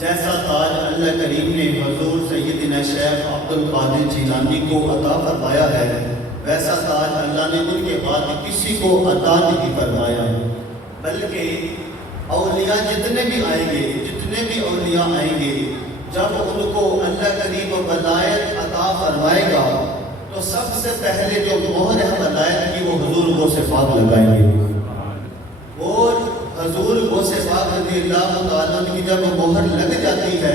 جیسا تاج اللہ کریم نے حضور سیدنا شیخ عبد القادر جیلانی کو عطا فرمایا ہے، ویسا تاج اللہ نے ان کے بعد کسی کو عطا نہیں فرمایا، بلکہ اولیاء جتنے بھی اولیاء آئیں گے، جب ان کو اللہ کریم ولایت عطا فرمائے گا تو سب سے پہلے جو مہر ہے ولایت کی وہ حضور غوث پاک لگائیں گے، اور حضور غوث پاک رضی اللہ تعالیٰ کی جب مہر لگ جاتی ہے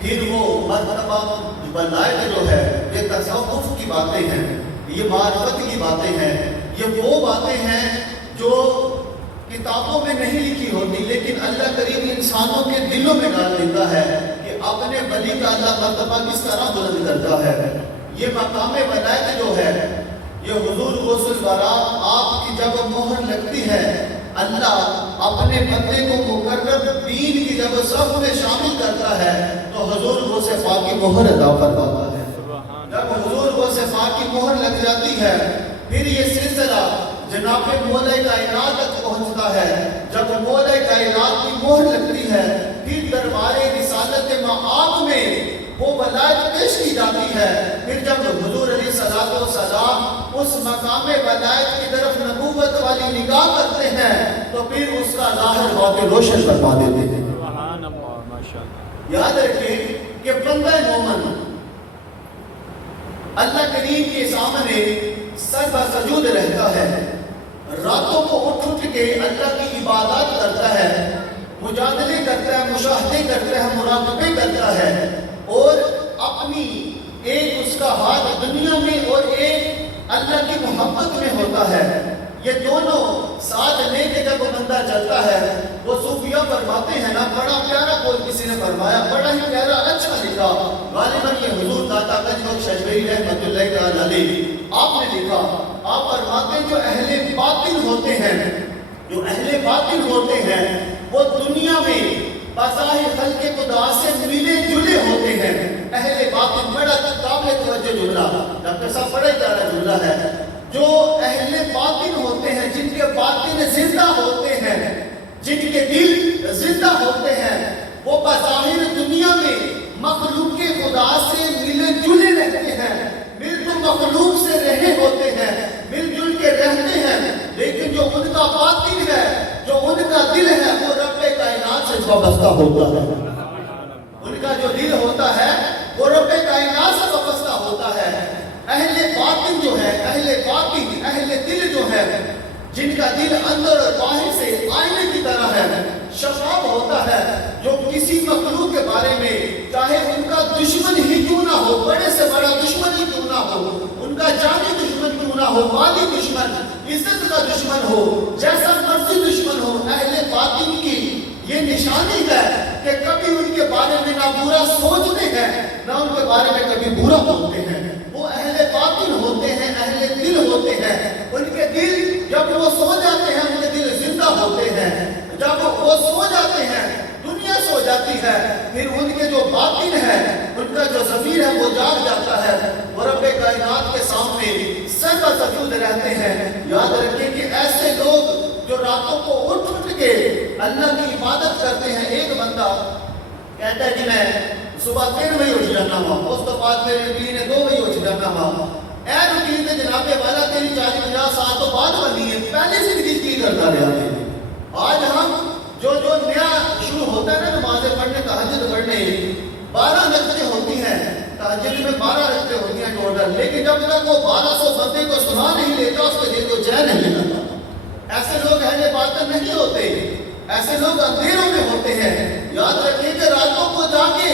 پھر وہ مرتبہ ولایت جو ہے، یہ تصوف کی باتیں ہیں، یہ معرفت کی باتیں ہیں، یہ وہ باتیں ہیں جو کتابوں میں نہیں لکھی ہوتی، لیکن اللہ کریم انسانوں کے دلوں میں ڈال دیتا ہے کہ اپنے ولی کا اللہ مرتبہ کس طرح بلند کرتا ہے۔ یہ مقام ولایت جو ہے، یہ حضور غوث الورا آپ کی جب مہر لگتی ہے، اللہ اپنے بندے کو مقرر دین کی جب صف میں شامل کرتا ہے تو حضور غوث پاک کی مہر عطا فرماتا ہے۔ جب حضور غوث پاک کی مہر لگ جاتی ہے پھر یہ سلسلہ جناب مولا کائنات تک پہنچتا ہے۔ جب مولا کائنات کی مہر لگتی ہے پھر دربار رسالت مآب میں وہ ولایت پیش کی جاتی ہے۔ پھر جب حضور علیہ السلام اس مقام ولایت کی طرف نبوت والی نگاہ کرتے ہیں تو پھر اس کا ظاہر واقع روشن فرما دیتے ہیں۔ سبحان اللہ، ماشاءاللہ۔ یاد رکھیں کہ بندہ مومن اللہ کریم کے سامنے سر بسجود رہتا ہے، راتوں کو اٹھ کے اللہ کی عبادات کرتا ہے، مجادلے کرتا ہے، مشاہدے کرتا ہے، مراقبے کرتا ہے، اور اپنی ایک اس کا ہاتھ دنیا میں اور ایک اللہ کی محبت میں ہوتا ہے۔ یہ دونوں ساتھ لے کے جب بندہ چلتا ہے، وہ صوفیہ فرماتے ہیں نا، بڑا پیارا قول کسی نے فرمایا، بڑا ہی پیارا اچھا لکھا، غالباً یہ حضور داتا گنج بخش شجوی رحمۃ اللہ تعالی علیہ آپ نے لکھا، آپ فرماتے ہیں جو اہل باطن ہوتے ہیں وہ دنیا میں بظاہر خلق خدا سے ملے جلے ہوتے ہیں۔ اہل باطن بڑا قابل توجہ جملہ، ڈاکٹر صاحب بڑا پیارا جملہ ہے۔ جو اہل باطن ہوتے ہیں، جن کے باطن زندہ ہوتے ہیں، جن کے دل زندہ ہوتے ہیں، وہ بظاہر دنیا میں مخلوق خدا سے ملے جلے رہتے ہیں، مل تو مخلوق سے رہے ہوتے ہیں، مل جل کے رہتے ہیں، لیکن جو ان کا باطن ہے، جو ان کا دل ہے، وہ رب کائنات سے وابستہ ہوتا ہے۔ ان کا جو دل ہوتا ہے وہ رب کائنات سے وابستہ ہوتا ہے۔ اہل باطن جو ہے، اہل دل جو ہے، جن کا دل اندر اور باہر سے آئینے کی طرح ہے، شفاف ہوتا ہے، جو کسی مخلوق کے بارے میں چاہے ان کا دشمن ہی کیوں نہ ہو، بڑے سے بڑا دشمن ہی کیوں نہ ہو، ان کا جانی دشمن کیوں نہ ہو، مالی دشمن، عزت کا دشمن ہو، جیسا مرضی دشمن ہو، اہل باطن کی یہ نشانی ہے کہ کبھی ان کے بارے میں نہ برا سوچتے ہیں، نہ ان کے بارے میں کبھی برا بولتے ہیں۔ وہ اہل باطن ہوتے ہیں، اہل دل ہوتے ہیں، ان کے دل جب وہ سو جاتے ہیں ان کے دل زندہ ہوتے ہیں، جب وہ سو جاتے ہیں دنیا سو جاتی ہے، پھر ان کے جو باطن ہے، ان کا جو ضمیر ہے وہ جاگ جاتا ہے، وہ رب کائنات کے سامنے سر بسجود رہتے ہیں۔ یاد رکھیں کہ ایسے لوگ جو راتوں کو اٹھ کے اللہ کی عبادت کرتے ہیں، ایک بندہ کہتا ہے کہ میں صبح 3 بجے اٹھ جانا ہوا، اس تو بعد میرے روٹین ہے 2 بجے اٹھ جانا ہوا، اے روٹین تے جناب والا تیری 40-50 سال تو بعد بنی ہے، پہلے زندگی کی کرتا رہا ہے۔ آج ہم جو نیا شروع ہوتا ہے نا نمازیں پڑھنے، تہجد پڑھنے، 12 رکعتیں ہوتی ہیں، تہجد میں 12 رکعتیں ہوتی ہیں ٹوٹل، لیکن جب تک وہ 1200 بندے کو سنا نہیں لیتا اس کے دل کو چین نہیں آتا۔ ایسے لوگ اہل باطن نہیں ہوتے، ایسے لوگ اندھیروں میں ہوتے ہیں۔ یاد رکھیں کہ راتوں کو جا کے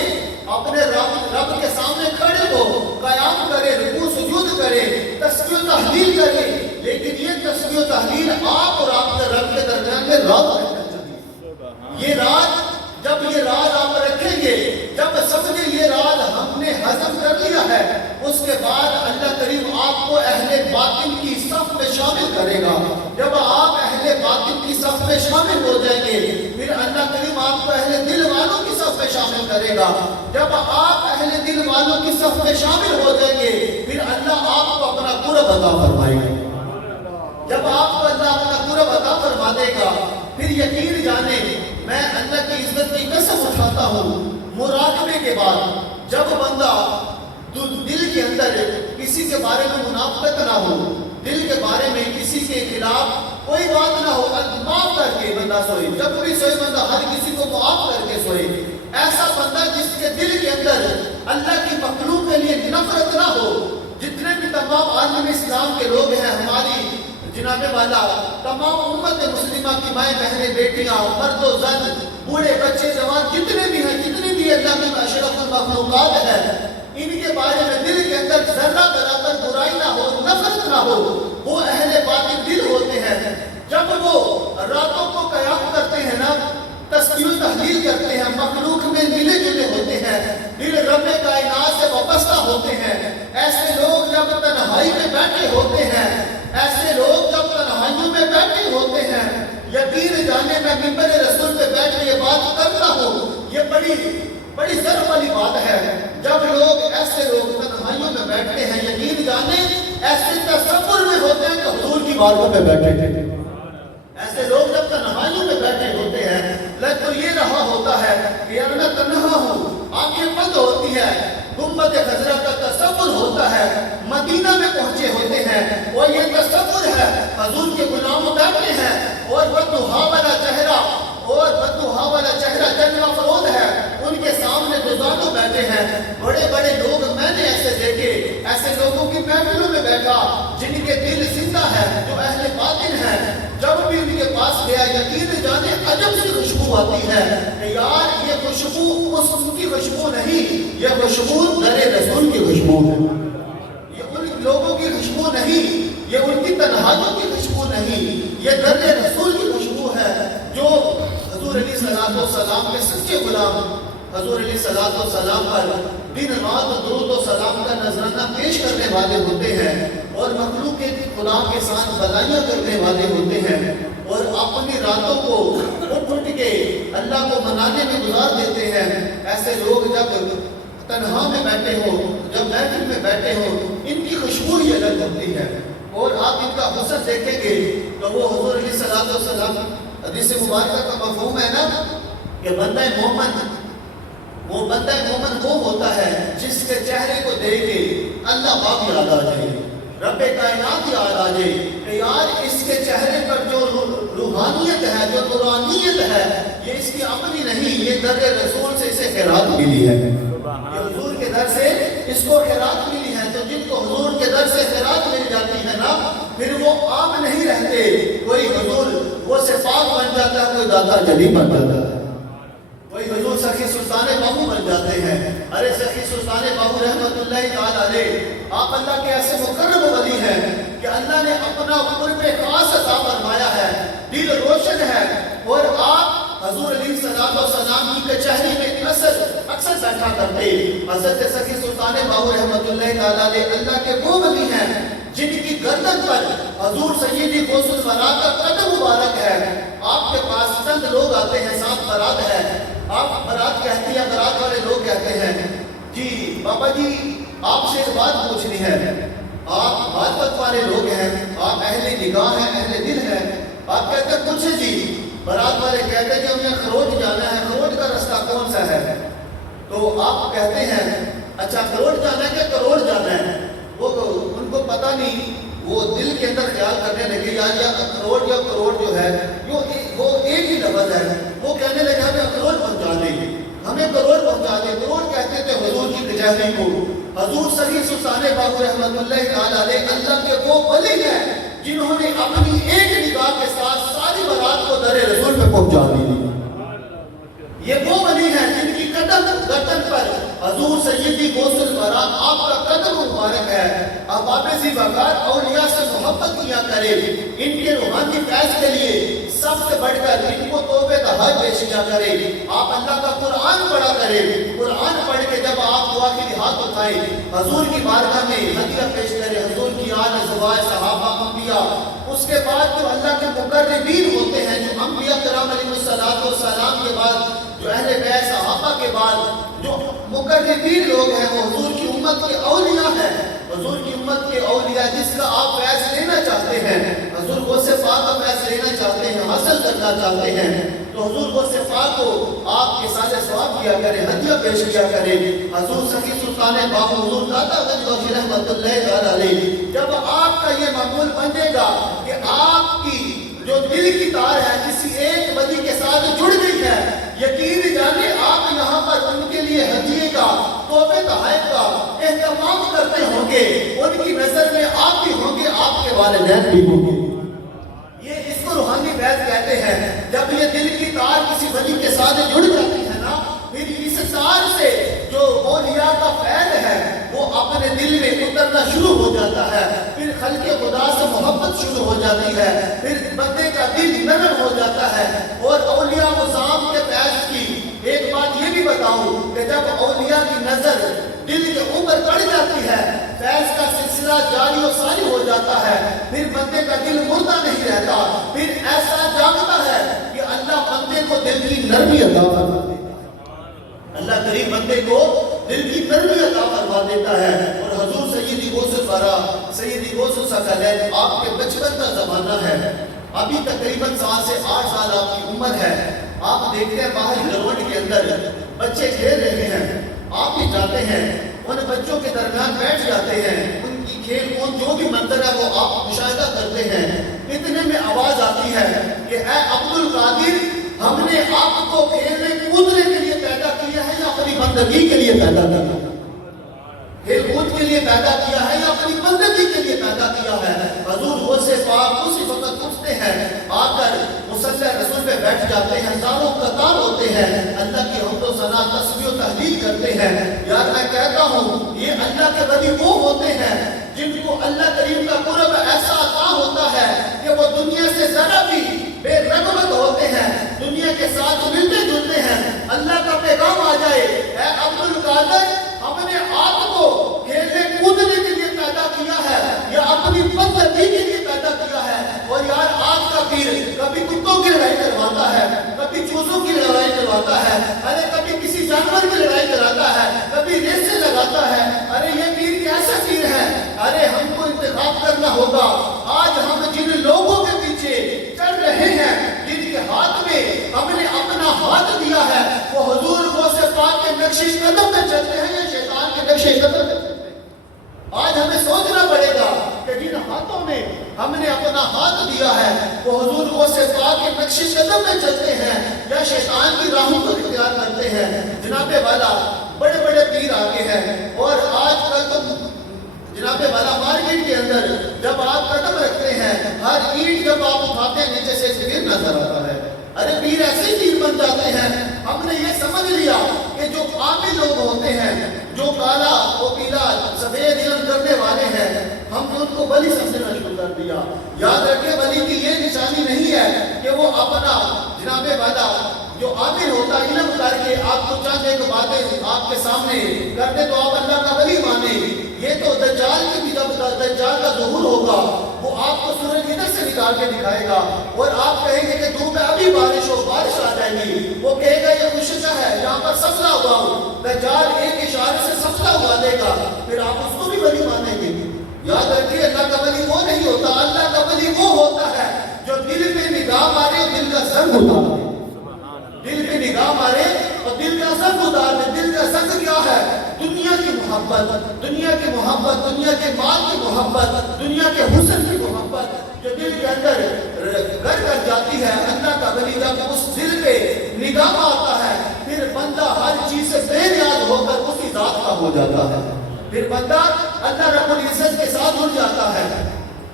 اپنے رب کے سامنے کھڑے ہو، قیام کرے، رکوع سجود کرے، تسبیح و تحلیل کرے، لیکن یہ تسبیح و تحلیل آپ اور آپ کے رب کے درمیان میں راز رکھنا چاہیے۔ یہ راز، جب یہ راز آپ رکھیں گے، جب سمجھے یہ راز ہم نے ہضم کر لیا ہے، اس کے بعد اللہ کریم آپ کو اہل باطن کی صف میں شامل کرے گا۔ جب آپ اہل باطن کی صف میں شامل ہو جائیں گے پھر اللہ کریم آپ کو اہل دل والوں کی صف میں شامل کرے گا۔ جب آپ اہل دل والوں کی صف میں شامل ہو جائیں گے پھر اللہ آپ کو اپنا قرب عطا فرمائے گا۔ جب آپ کو اللہ اپنا قرب عطا فرما دے گا پھر یقین جانے، میں اللہ کی عزت کی قسم اٹھاتا ہوں، مراقبے کے بعد جب بندہ دل کے اندر کسی کے بارے میں منافقت نہ ہو، دل کے بارے میں کسی کے خلاف کوئی بات نہ ہو، معاف کر کے بندہ سوئے، جب بھی سوئے بندہ ہر کسی کو معاف کر کے سوئے، ایسا بندہ جس کے دل کے اندر اللہ کی مخلوق کے لیے نفرت نہ ہو۔ جتنے بھی تمام عالم اسلام کے لوگ ہیں، ہماری جناب والا تمام امت مسلمہ کی مائیں بہنیں بیٹیاں مرد و زن بوڑھے بچے جوان جتنے بھی ہیں، جتنے بھی اللہ کے اشرف المخلوقات ہیں، ان کے بارے میں دل کے اندر ذرہ برابر برائی نہ ہو، نفرت نہ ہو۔ وہ اہل باطن دل ہوتے ہیں، جب وہ راتوں کو قیام کرتے ہیں نا، تسبیح و تحلیل کرتے ہیں، مخلوق میں ملے جلے ہوتے ہیں، دل رب کائنات سے وابستہ ہوتے ہیں۔ ایسے لوگ جب تنہائی میں بیٹھے ہوتے ہیں، ایسے لوگ جب تنہائیوں میں بیٹھے ہوتے ہیں، یقین جانے میں منبر رسول پہ بیٹھ کے یہ بات کرتا ہوں، یہ بڑی ضرور والی بات ہے۔ جب لوگ ایسے لوگ تنہائیوں میں بیٹھتے ہیں، یقین جانے ایسے تصور میں ہوتے ہیں کہ حضور کی باتوں پہ بیٹھے تھے۔ ایسے لوگ جب تنہائیوں میں بیٹھے ہوتے ہیں، لگ تو یہ رہا ہوتا ہے کہ یار میں تنہا ہوں، آنکھیں بند ہوتی ہے، گنبد خضرا کا تصور ہوتا ہے، مدینہ میں پہنچے ہوتے ہیں اور یہ تصور ہے حضور کے غلام بیٹھے ہیں اور بددعا والا چہرہ جلوہ فروز ہے، ان کے سامنے دوزانوں بیٹھے ہیں۔ بڑے بڑے لوگ میں نے ایسے دیکھے، ایسے لوگوں کی محفلوں میں بیٹھا جن کے دل زندہ ہے، جو اہل باطن ہے، جب بھی ان کے پاس گیا یقین جانے عجب سی خوشبو آتی ہے کہ یار یہ خوشبو اس کی خوشبو نہیں، یہ خوشبو در رسول کی خوشبو ہے، یہ ان لوگوں کی خوشبو نہیں، یہ ان کی تنہائیوں کی خوشبو نہیں، یہ در رسول کی خوشبو ہے، جو حضور علیہ الصلوۃ والسلام کے سچے غلام حضور علیہ الصلوۃ والسلام پر دن رات درود و سلام کا نذرانہ پیش کرنے والے ہوتے ہیں اور مخلوق کے خدا کے ساتھ بلائیاں کرنے والے ہوتے ہیں اور اپنی راتوں کو اٹھ کے اللہ کو منانے میں گزار دیتے ہیں۔ ایسے لوگ جب تنہا میں بیٹھے ہو، جب محفل میں بیٹھے ہو، ان کی خوشبو ہی الگ ہوتی ہے اور آپ ان کا حسن دیکھیں گے تو وہ حضور علیہ الصلوۃ والسلام حدیث مبارکہ کا مفہوم ہے نا کہ بندہ مومن وہ ہوتا ہے جس کے چہرے کو دیکھ کے اللہ پاک یاد آ جائے، رب کائنات یاد آ جائے کہ یار اس کے چہرے پر جو روحانیت ہے، جو نورانیت ہے، یہ اس کی اپنی نہیں، یہ در رسول سے اسے خیرات ملی ہے، یہ حضور کے در سے اس کو خیرات ملی ہے۔ تو جن کو حضور کے در سے خیرات مل جاتی ہے نا، پھر وہ عام نہیں رہتے، کوئی حضور وہ سے پاک بن جاتا ہے، کوئی داتا جلی بن جاتا ہے، کوئی حضور سخی سلطان باہو بن جاتے ہیں۔ ارے سخی سلطان باہو رحمت اللہ تعالی علیہ، آپ اللہ کے ایسے مقرب ولی ہیں کہ اللہ نے اپنا قرب خاص عطا فرمایا ہے، دل روشن ہے اور آپ حضور علیہ الصلوۃ والسلام کی کچہری میں اکثر بیٹھا کرتے۔ حضرت سخی سلطان باہو رحمت اللہ تعالی علیہ اللہ کے وہ ولی ہیں جن کی گردن پر حضور سیدی غوث الورا کا قدم مبارک ہے۔ آپ کے پاس چند لوگ آتے ہیں، ساتھ برات ہے، آپ برات کہتی ہیں، برات والے لوگ کہتے ہیں جی بابا جی آپ سے ایک بات پوچھنی ہے، آپ معرفت والے لوگ ہیں، آپ اہل نگاہ ہیں، اہل دل ہیں، آپ کہتے ہیں پوچھیں جی۔ برات والے کہتے ہیں کہ ہمیں خروج جانا ہے، خروج کا رستہ کون سا ہے؟ تو آپ کہتے ہیں اچھا خروج جانا ہے کہ کروڑ جانا ہے؟ وہ ان کو پتہ نہیں، وہ دل کے اندر خیال کرنے لگے یار یا کروڑ جو ہے وہ ایک ہی لفظ ہے، وہ کہنے لگے ہمیں کروڑ پہنچا دیں، ہمیں کروڑ پہنچا دیں۔ کروڑ کہتے تھے حضور کی کچہری کو۔ حضور سخی سلطان باہو رحمت اللہ تعالی علیہ اللہ کے وہ ولی ہیں جنہوں نے اپنی ایک نگاہ کے ساتھ ساری برات کو در رسول پہ پہنچا دی۔ یہ وہ ولی ہیں جن کی قدم گردن پر حضور سیدی غوث الورا آپ کا قدم مبارک ہے۔ احباب ذی وقار اولیاء سے محبت کیا کرے، ان کے روحانی فیض کے لیے سب سے بڑھ کر ان کو توبہ دہائی پیش کیا کرے۔ آپ اللہ کا قرآن پڑھا کرے، قرآن پڑھ کے جب آپ دعا کے ہاتھ اٹھائیں حضور کی بارگاہ میں ہدیہ پیش کرے، حضور کی آل ازواج صحابہ انبیاء، اس کے بعد جو اللہ کے مقربین ہوتے ہیں، جو انبیاء کرام علیہ السلام کے بعد، جو اہل بیت صحابہ کے بعد جو مقربین لوگ ہیں، وہ حضور کی امت کے اولیاء ہیں۔ حضور کی امت کے اولیاء جس کا آپ فیض لینا چاہتے ہیں، حضور غوث پاک کا فیض لینا چاہتے ہیں، حاصل کرنا چاہتے ہیں، تو حضور غوث پاک کو آپ کے ساتھ ثواب کیا کریں، ہدیہ پیش کیا کریں۔ حضور سخی سلطان باہو حضور داتا گنج بخش رحمۃ اللہ علیہ، جب آپ کا یہ معمول بنے گا کہ آپ کی جو دل کی تار ہے کسی ایک بدی کے ساتھ جڑ گئی ہے، یقین جانے آپ یہاں پر ان کے لیے ہدیے کا، تحفے تحائف کا اہتمام کرتے ہوں گے، ان کی نظر میں آپ بھی ہوں گے، آپ کے والدین بھی ہوں گے۔ یہ اس کو روحانی فیض کہتے ہیں۔ جب یہ دل کی تار کسی ولی کے ساتھ جڑ جاتی ہے نا، پھر اس تار سے جو اولیاء کا فیض ہے وہ اپنے دل میں اترنا شروع ہو جاتا ہے، پھر خلق خدا سے محبت شروع ہو جاتی ہے، پھر بندے کا دل نرم ہو جاتا ہے۔ اور اولیاء مزام کے فیض کی ایک بات یہ بھی بتاؤں کہ جب اولیاء کی نظر دل کے اوپر چڑھ جاتی ہے، فیض کا سلسلہ جاری و ساری ہو جاتا ہے، پھر بندے کا دل مردہ نہیں رہتا، پھر ایسا جاگتا ہے کہ اللہ بندے کو دل کی نرمی عطا فرما دیتا ہے، اللہ کریم بندے کو دل کی نرمی عطا فرما دیتا ہے۔ اور حضور سیدی غوث الورا سیدی غوث الثقلین آپ کے بچپن کا زمانہ ہے، ابھی تقریباً 7 سے 8 سال آپ کی عمر ہے، آپ دیکھتے ہیں باہر گراؤنڈ کے اندر بچے کھیل رہے ہیں، آپ بھی جاتے ہیں ان بچوں کے درمیان بیٹھ جاتے ہیں، ان کی کھیل کود جو بھی منظر ہے وہ آپ مشاہدہ کرتے ہیں، اتنے میں آواز آتی ہے کہ اے عبد القادر، ہم نے آپ کو کھیلنے کودنے کے لیے پیدا کیا ہے یا اپنی بندگی کے لیے پیدا کیا ہے؟ کھیل کود کے لیے پیدا کیا ہے یا اپنی بندگی کے لیے پیدا کیا ہے؟ حضور غوث پاک اسی وقت اٹھتے ہیں، آ کر مصلی رسول پہ بیٹھ جاتے ہیں، ہزاروں قطار ہوتے ہیں، اللہ کی حمد و ثنا تسبیح و تحلیل کرتے ہیں۔ یار میں کہتا ہوں یہ اللہ کے ولی وہ ہوتے ہیں جن کو اللہ کریم کا قرب ایسا عطا ہوتا ہے کہ وہ دنیا سے ذرا بھی بے رغبت ہوتے ہیں، دنیا کے ساتھ ملتے جلتے ہیں۔ اللہ کا پیغام آ جائے، اے عبد القادر، ہم نے آپ کو کھیلنے کودنے کے لیے پیدا کیا ہے یا اپنی بندگی کے لیے پیدا کیا ہے؟ اور یار آج کا پیر کبھی کتوں کی لڑائی کرواتا ہے، کبھی چوزوں کی لڑائی کرواتا ہے، ارے کبھی کسی جانور کی لڑائی کراتا ہے، کبھی ریسیں لگاتا ہے، ارے یہ پیر کیسا پیر ہے؟ ارے ہم کو انتخاب کرنا ہوگا۔ آج ہم جن لوگوں کے پیچھے چڑھ رہے ہیں، جن کے ہاتھ میں ہم نے اپنا ہاتھ دیا ہے، وہ حضور غوث پاک کے نقش قدم میں چلتے ہیں یا شیطان کے نقش قدم میں چلتے ہیں؟ آج ہمیں سوچنا پڑے گا کہ جن ہاتھوں میں ہم نے اپنا ہاتھ دیا ہے وہ حضور غوث پاک کے نقش قدم میں چلتے ہیں یا شیطان کی راہوں کو اختیار کرتے ہیں۔ جناب والا بڑے بڑے پیر آگے ہیں، اور آج کل تو جناب والا مارکیٹ کے اندر جب آپ قدم رکھتے ہیں، ہر اینٹ جب آپ اٹھاتے ہیں نیچے سے گر نظر آتا ہے۔ ارے پیر ایسے ہی پیر بن جاتے ہیں۔ ہم نے یہ سمجھ لیا کہ جو عامل لوگ ہوتے ہیں، جو کالا وہ پیلا سفید علم کرنے والے ہیں، ہم نے ان کو ولی سمجھنا شروع کر دیا۔ یاد رکھیں ولی کی یہ نشانی نہیں ہے کہ وہ اپنا جناب والا جو عامل ہوتا ہے علم کر کے آپ کو چاند ایک باتیں آپ کے سامنے کر دے تو آپ اللہ کا ولی مانیں۔ یہ تو دجال کی بھی جب دجال کا ظہور ہوگا وہ آپ کو سورج ادھر سے نکال کے دکھائے گا اور آپ کہیں گے کہ دھوپ میں ابھی بارش ہو، بارش آ جائے گی، وہ کہے گا یہ خشک ہے یہاں پر سبزہ ہوا ہو، دجال ایک اشارے سے سبزہ اگا دے گا، پھر آپ اس کو بھی ولی مانیں گے۔ یاد رکھیے اللہ کا ولی وہ نہیں ہوتا، اللہ کا ولی وہ ہوتا ہے جو دل پہ نگاہ مارے اور دل کا زنگ اتارے، دل پہ نگاہ مارے اور دل کا زنگ اتارے۔ دل کا زنگ کیا ہے؟ دنیا کی محبت، دنیا کی محبت، دنیا کے مال کی محبت، دنیا کے حسن کی محبت جو دل کے اندر گھر کر جاتی ہے۔ اللہ کا ولی جب اس دل پہ نگاہ مارتا ہے پھر بندہ ہر چیز سے بے نیاز ہو کر اسی ذات کا ہو جاتا ہے، پھر بندہ اللہ رب العزت کے ساتھ جڑ جاتا ہے۔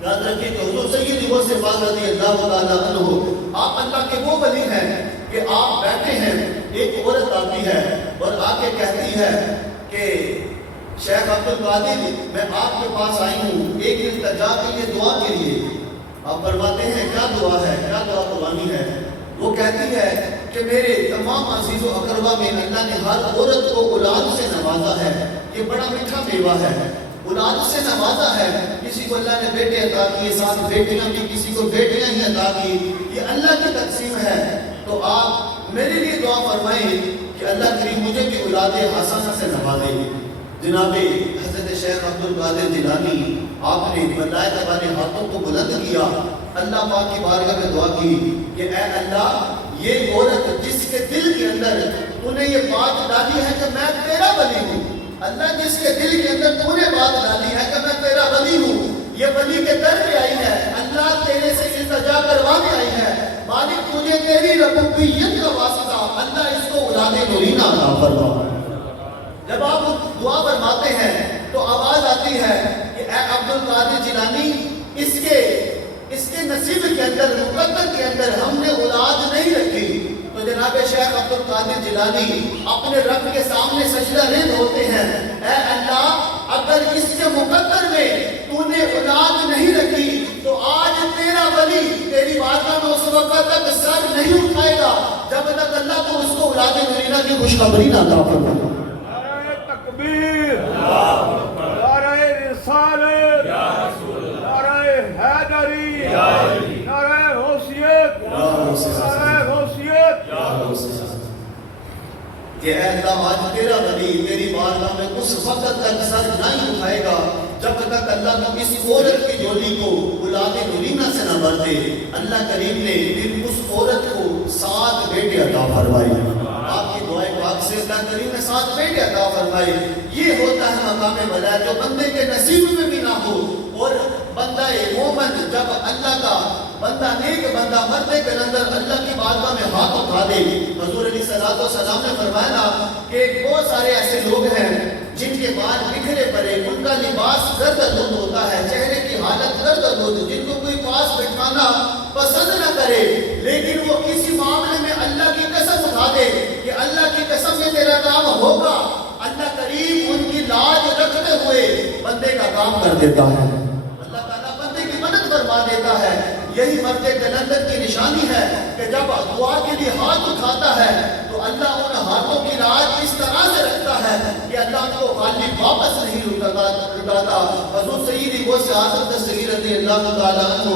یاد رکھیے کہ حضور سیدی غوث پاک رضی اللہ تعالیٰ عنہ آپ اللہ کے وہ ولی ہیں کہ آپ بیٹھے ہیں، ایک عورت آتی ہے اور آ کے کہتی ہے کہ شیخ عبد القادر میں آپ کے پاس آئی ہوں ایک التجا کے لیے، دعا کے لیے۔ آپ فرماتے ہیں کیا دعا ہے، کیا دعا قربانی ہے؟ وہ کہتی ہے کہ میرے تمام عزیز و اقربا میں اللہ نے ہر عورت کو اولاد سے نوازا ہے، یہ بڑا میٹھا میوہ ہے، اولاد سے نوازا ہے، کسی کو اللہ نے بیٹے عطا کیے، 7 بیٹیاں بھی، کسی کو بیٹیاں ہی عطا کی، یہ اللہ کی تقسیم ہے۔ تو آپ میرے لیے دعا فرمائیں کہ اللہ کریم مجھے بھی اولاد حسنہ سے نوازے۔ جناب حضرت شیخ عبد القادر جیلانی آپ نے ملائکہ والے ہاتھوں کو بلند کیا، اللہ پاک کی بارگاہ میں دعا کی کہ اے اللہ یہ عورت جس کے دل کے اندر تو نے یہ بات ڈالی ہے کہ میں تیرا ولی ہوں، اللہ جس کے دل کے اندر تو نے بات ڈالی ہے کہ میں تیرا ولی ہوں، یہ ولی کے در پہ آئی ہے، اللہ تیرے سے التجا کروانے آئی ہے، مالک تجھے تیری ربوبیت کا واسطہ اللہ اس کو اولاد نورینہ عطا فرما۔ جب آپ دعا فرماتے ہیں تو آواز آتی ہے کہ اے عبدالقادر جیلانی، اس کے نصیب کے اندر، مقدر کے اندر ہم نے اولاد نہیں رکھی۔ تو جناب شیخ عبدالقادر جیلانی اپنے رب کے سامنے سجدہ رند ہوتے ہیں، اے اللہ اگر اس کے مقدر میں تو نے اولاد نہیں رکھی تو آج تیرا ولی تیری بارگاہ میں اس وقت تک سر نہیں اٹھائے گا جب تک اللہ کو اس کو اولاد نورینہ کی خوشخبری نہ عطا فرمائے۔ نعرہ تکبیر، نعرہ رسالت، نعرہ حیدری، نعرہ غوثیت، نعرہ غوثیت۔ کہ اے اللہ آج تیرا ولی تیری بارگاہ میں اس وقت تک سر نہیں اٹھائے گا جب تک اللہ کو اس عورت کی جولی کو اولاد نورینہ سے نہ بھر دے۔ اللہ کریم نے پھر اس عورت کو 7 بیٹے عطا فرمائے۔ آپ کی دعائیں پاک سے اللہ کریم نے 7 بیٹے عطا فرمائے۔ یہ ہوتا ہے مقام ولایت جو بندے کے نصیب میں بھی نہ ہو، اور بندہ مومن جب اللہ کا بندہ نیک بندہ مرتے کے اندر اللہ کی بارگاہ میں ہاتھ اٹھا دے۔ حضور علیہ السلام نے فرمایا کہ بہت سارے ایسے لوگ ہیں جن کے بال بکھرے پڑے، ان کا لباس گردن ہوتا ہے، چہرے کی حالت گردن ہوتی، جن کو کوئی پاس بٹھانا پسند نہ کرے، لیکن وہ کسی معاملے میں اللہ کی قسم اٹھا دے کہ اللہ کی قسم میں تیرا کام ہوگا، اللہ کریم ان کی لاج رکھتے ہوئے بندے کا کام کر دیتا ہے، اللہ تعالیٰ بندے کی مدد فرما دیتا ہے۔ یہی مرد کلندر کی نشانی ہے کہ جب دعا کے لیے ہاتھ اٹھاتا ہے تو اللہ ان ہاتھوں کی لاج اس طرح سے رکھتا ہے کہ اللہ ان کو خالی واپس نہیں لٹاتا۔ حضور سیدی غوث اعظم دستگیر رضی اللہ تعالیٰ عنہ،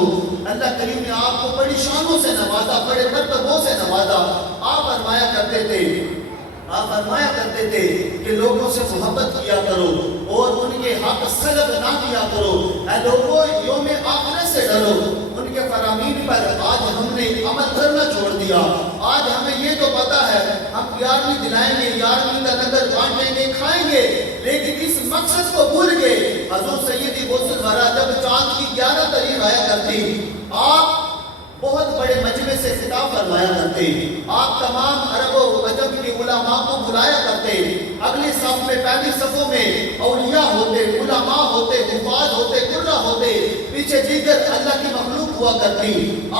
اللہ کریم نے آپ کو بڑی شانوں سے نوازا، بڑے مرتبوں سے نوازا۔ آپ فرمایا کرتے تھے کہ لوگوں سے محبت کیا کرو اور ان کے حق سلب نہ کیا کرو، اے لوگوں یوم آخرت سے ڈرو۔ ان کے فرامین پر آج ہم نے عمل کرنا چھوڑ دیا۔ آج ہمیں یہ تو پتا ہے ہم 11ویں دلائیں گے، 11ویں کا نگر بانٹیں گے، کھائیں گے، لیکن اس مقصد کو بھول گئے۔ حضور سیدی غوث الورا جب چاند کی 11 تاریخ آیا کرتی، آپ بہت بڑے مجمع سے خطاب فرمایا کرتے، آپ تمام عرب و عجم کے علماء کو بلایا کرتے، اگلی صف میں پہلی صفوں میں اولیاء ہوتے، علماء ہوتے، حفاظ ہوتے، قرہ ہوتے، پیچھے دیگر اللہ کی مخلوق ہوا کرتی،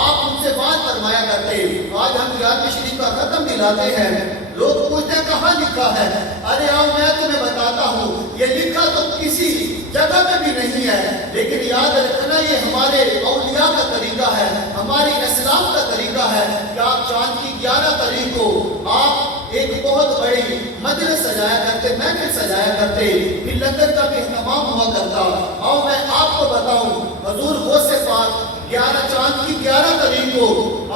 آپ ان سے بات فرمایا کرتے۔ آج ہم 11ویں شریف کا ختم دلاتے ہیں، لوگ پوچھتے ہیں کہاں لکھا ہے؟ ارے آؤ میں تمہیں بتاتا ہوں، یہ لکھا تو کسی جگہ پہ بھی نہیں ہے، لیکن یاد رکھنا یہ ہمارے اولیاء کا طریقہ ہے، ہماری اسلام کا طریقہ ہے کہ آپ چاند کی 11 تاریخ کو آپ ایک بہت بڑی مجلس سجایا کرتے، محفل سجایا کرتے، پھر لنگر کا بھی اہتمام ہوا کرتا۔ آؤ میں آپ کو بتاؤں، حضور غوث پاک 11 چاند کی 11 تاریخ کو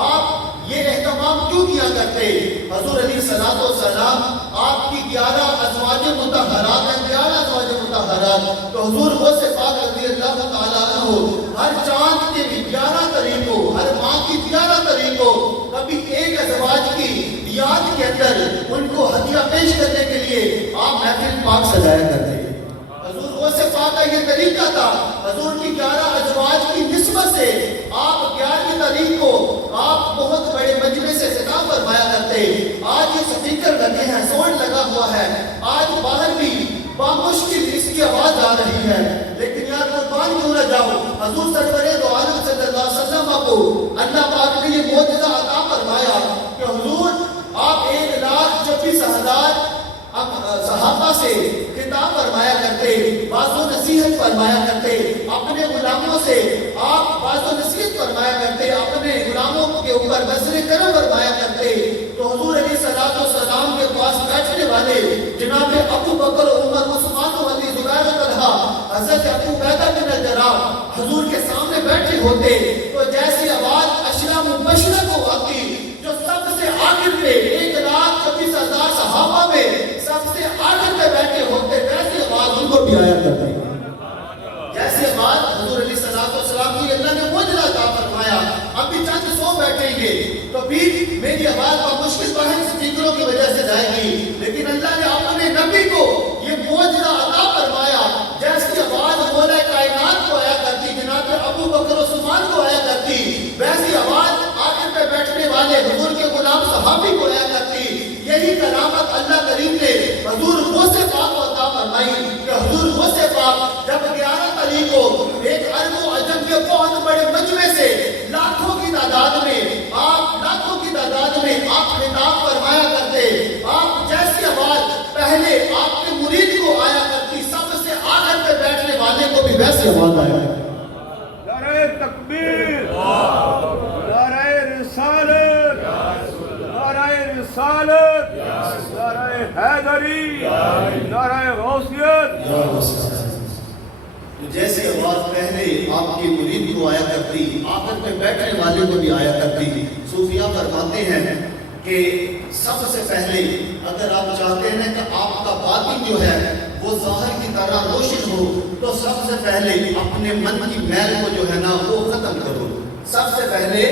آپ یہ اہتمام کیوں کیا کرتے؟ حضور علیہ السلام آپ کی 11 ازواج مطہرات ہیں، 11 ازواج مطہرات، تو حضور غوث پاک رضی اللہ تعالیٰ عنہ ہر چاند کے بھی 11 تاریخ کو، ہر ماہ کی 11 تاریخ کو کبھی ایک ازواج کی یاد کے اندر ان کو ہدیہ پیش کرنے کے لیے آپ محفل پاک سجایا کرتے۔ حضور غوث پاک کا یہ طریقہ تھا، حضور کی 11 ازواج کی نسبت سے آپ 11ویں تاریخ کو آپ بہت بڑے مجمع سے خطاب فرمایا کرتے۔ آج یہ سپیکر لگے ہیں، ساؤنڈ لگا ہوا ہے، آج باہر بھی بامشکل اس کی آواز آ رہی ہے، لیکن یار قربان کیوں نہ جاؤ، حضور سرور دو عالم صلی اللہ علیہ وسلم کو اللہ پاک نے یہ معجزہ عطا فرمایا کہ حضور آپ 1,26,000 صحابہ سے خطاب فرمایا کرتے، باز و نصیحت فرمایا کرتے، اپنے غلاموں سے آپ باز و نصیحت فرمایا کرتے، اپنے غلاموں کے اوپر بذل کرم فرمایا کرتے۔ تو حضور علیہ السلام کے پاس بیٹھنے والے جناب ابو بکر، عمر، عثمان و علی، زبیر و طلحہ، حضرت ابو عبیدہ بن الجراح حضور کے سامنے بیٹھے ہوتے تو جیسی آواز اشرا مبشرہ کو آتی، جو سب سے آخر پہ 1,26,000 صحابہ میں سب سے آخر پہ بیٹھے ہوتے، ویسی آواز ان کو بھی آیا کرتی، جیسی آواز حضور علیہ السلام کی اللہ نے معجزہ عطا فرمایا۔ ابھی چند سو بیٹھیں گے تو پھر میری آواز والے حضور کے غلام صحابی کو آیا کرتی. یہی کرامت اللہ کریم نے حضور غوث پاک کو عطا فرمائی کہ حضور غوث پاک جب 11 تاریخ کو ایک عرب و عجم کے بہت بڑے مجمع سے لاکھوں کی تعداد میں آپ خطاب فرمایا کرتے. آپ جیسی آواز پہلے آپ کے مرید کو آیا کرتی, سب سے آخر پہ بیٹھنے والے کو بھی ویسی آواز آیا کرتی. نعرہ تکبیر, نعرہ رسالت, نعرہ رسالت, نعرہ حیدری, نعرہ غوثیت. جیسے آواز پہلے آپ کی مرید کو آیا کرتی, آخر پہ بیٹھنے والے کو بھی آیا کرتی. صوفیاء فرماتے ہیں کہ سب سے پہلے اگر آپ چاہتے ہیں کہ آپ کا باطن جو ہے وہ ظاہر کی طرح روشن ہو, تو سب سے پہلے اپنے من کی میل کو جو ہے نا وہ ختم کرو. سب سے پہلے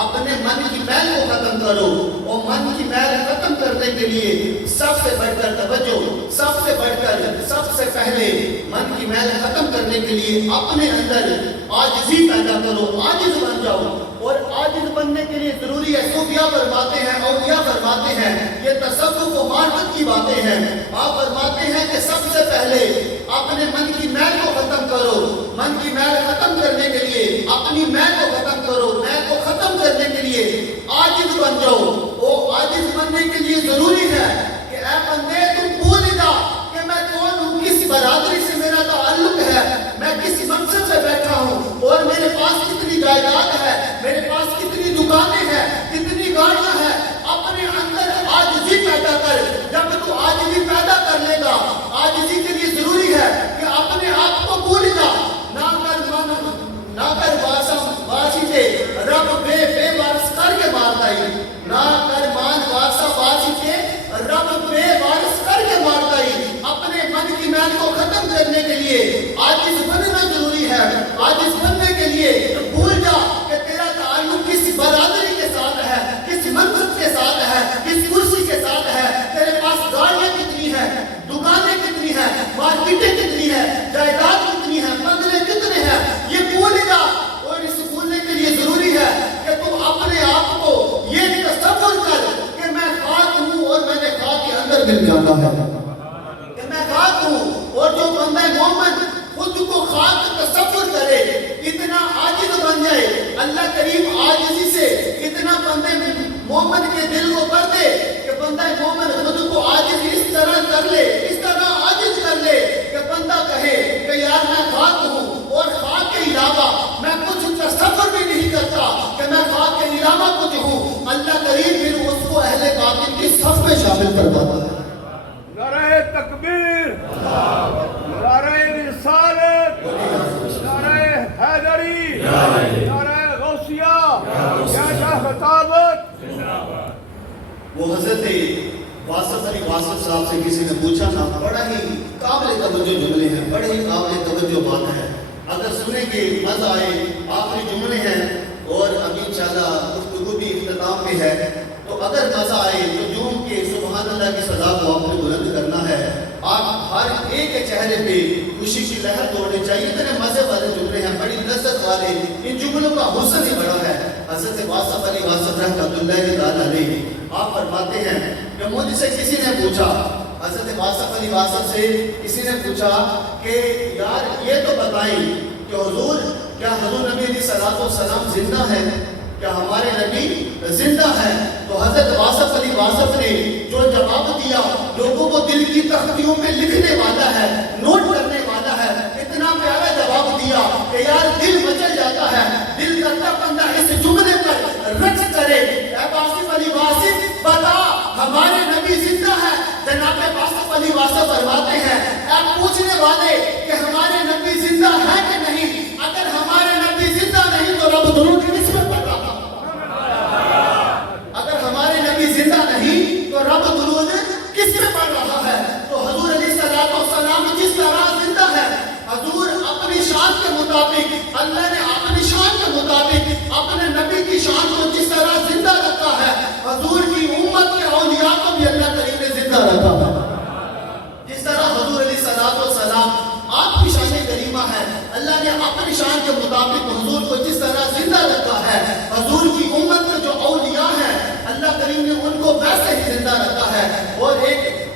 اپنے من کی میل کو ختم کرو, اور من کی میل ختم کرنے کے لیے سب سے بڑھ کر توجہ, سب سے بڑھ کر سب سے پہلے من کی میل ختم کرنے کے لیے اپنے اندر عاجزی پیدا کرو, عاجز بن جاؤ. اور عاجز بننے کے لیے ضروری ہے, صوفیاء فرماتے ہیں, اولیاء فرماتے ہیں, یہ تصوف و معرفت کی باتیں ہیں. آپ فرماتے ہیں کہ سب سے پہلے اپنے من کی میل کو ختم کرو. من کی میل ختم کرنے کے لیے اپنی میل کو ختم کرو, میل کو ختم کرنے کے لیے عاجز بن جاؤ. وہ عاجز بننے کے لیے ضروری ہے کہ اے بندے تم بھول جا کہ میں کون ہوں, کس برادری سے میرا تعلق ہے, میں کس منصب پہ بیٹھا ہوں, اور میرے پاس کتنی جائیداد ہے, میرے پاس کتنی دکانیں ہیں, کتنی گاڑیاں ہیں. اپنے اندر عاجزی پیدا کر. جب تو عاجزی پیدا کر لے گا, عاجزی کے لیے ضروری ہے کہ اپنے آپ کو بھول جا. نہ کر واسی سے رب بے وارث کر کے مارتا ہی, نہ کر مان وارثہ واسی سے رب بے وارث کر کے مارتا ہی. اپنے من کی میل کو ختم کرنے کے لیے عاجز بننا ضروری ہے. عاجز بننے کے لیے بھول جا کہ تیرا تعلق کس برادری کے ساتھ ہے, کس منصب کے ساتھ ہے, کس کرسی کے ساتھ ہے. تیرے پاس گاڑیاں کتنی ہیں, دکانیں کتنی ہیں, مارکیٹیں کتنی ہیں, جائیداد کتنی ہیں, بنگلے کتنے ہیں, یہ بھول جا. اور اس بھولنے کے لیے ضروری ہے کہ تم اپنے آپ کو یہ تصور کر کہ میں خاک ہوں اور میں نے خاک کے اندر مل جانا ہے, کہ میں خاک ہوں. اور جو بندہ مومن خود کو خاک تصور کرے, اتنا عاجز بن جائے, اللہ کریم عاجزی سے اتنا بندے مومن کے دل کو کر دے کہ بندہ مومن خود کو عاجز اس طرح کر لے, اس طرح عاجز کر لے کہ بندہ کہے کہ یار میں خاک ہوں, اور خاک کے علاوہ میں کچھ تصور بھی نہیں کرتا کہ میں خاک کے علاوہ کچھ ہوں. اللہ کریم پھر اس کو اہل باطن کی صف میں شامل کر دیتا ہے. نعرہ تکبیر, نعرہ رسالت, نعرہ حیدری, نعرہ غوثیہ, یا خطابت. وہ حضرت واصف علی واصف صاحب سے کسی نے پوچھا نا, بڑا ہی قابل توجہ جملے ہیں, بڑے ہی قابل توجہ بات ہے, اگر سنیں گے مزہ آئے. آخری جملے ہیں اور ابھی انشاءاللہ گفتگو بھی اختتام پہ ہے, تو اگر مزہ آئے تو جوم کے سبحان اللہ کی سزا کو آپ نے بلند کرنا ہے. آپ ہر ایک کے چہرے پہ خوشی کی لہر توڑنی چاہیے. اتنے مزے والے جملے ہیں, بڑی لذت والے, ان جملوں کا حسن ہی بڑا ہے. حضرت واصف علی واصف رحمۃ اللہ علیہ آپ فرماتے ہیں کہ مجھ سے کسی نے پوچھا, حضرت واصف علی واصف سے کسی نے پوچھا کہ یار یہ تو بتائیں کہ حضور کیا حضور نبی علیہ الصلوۃ والسلام زندہ ہے, کیا ہمارے نبی زندہ ہے؟ تو حضرت واصف علی واصف نے جو جواب دیا, لوگوں کو دل کی تختیوں میں لکھنے والا ہے, نوٹ کرنے والا ہے, اتنا پیارا جواب دیا کہ یار دل مچل جاتا ہے. دل کرتا بندہ اس جملے پر رقص کرے. اے واصف علی واصف بتا ہمارے نبی زندہ ہے. جناب واصف علی واصف فرماتے ہیں اے پوچھنے والے کہ ہمارے نبی زندہ ہے کہ نہیں, اگر ہمارے نبی زندہ نہیں تو رب درود کس میں پڑھ رہا, اگر ہمارے نبی زندہ نہیں تو رب درود کس میں پڑھ رہا ہے. تو حضور علیہ الصلوۃ والسلام جس طرح زندہ ہے, حضور اپنی شان کے مطابق, اللہ نے اپنی شان کے مطابق اپنے نبی کی شان کو جس طرح زندہ رکھا ہے, حضور کی امت کے اولیاء کو بھی اللہ کریم نے زندہ رکھا ہے. جس طرح حضور علیہ الصلوۃ والسلام آپ کی شان کریمہ ہے, اللہ نے اپنی شان کے مطابق حضور کو جس طرح زندہ رکھا ہے, حضور کی امت میں جو اولیاء ہیں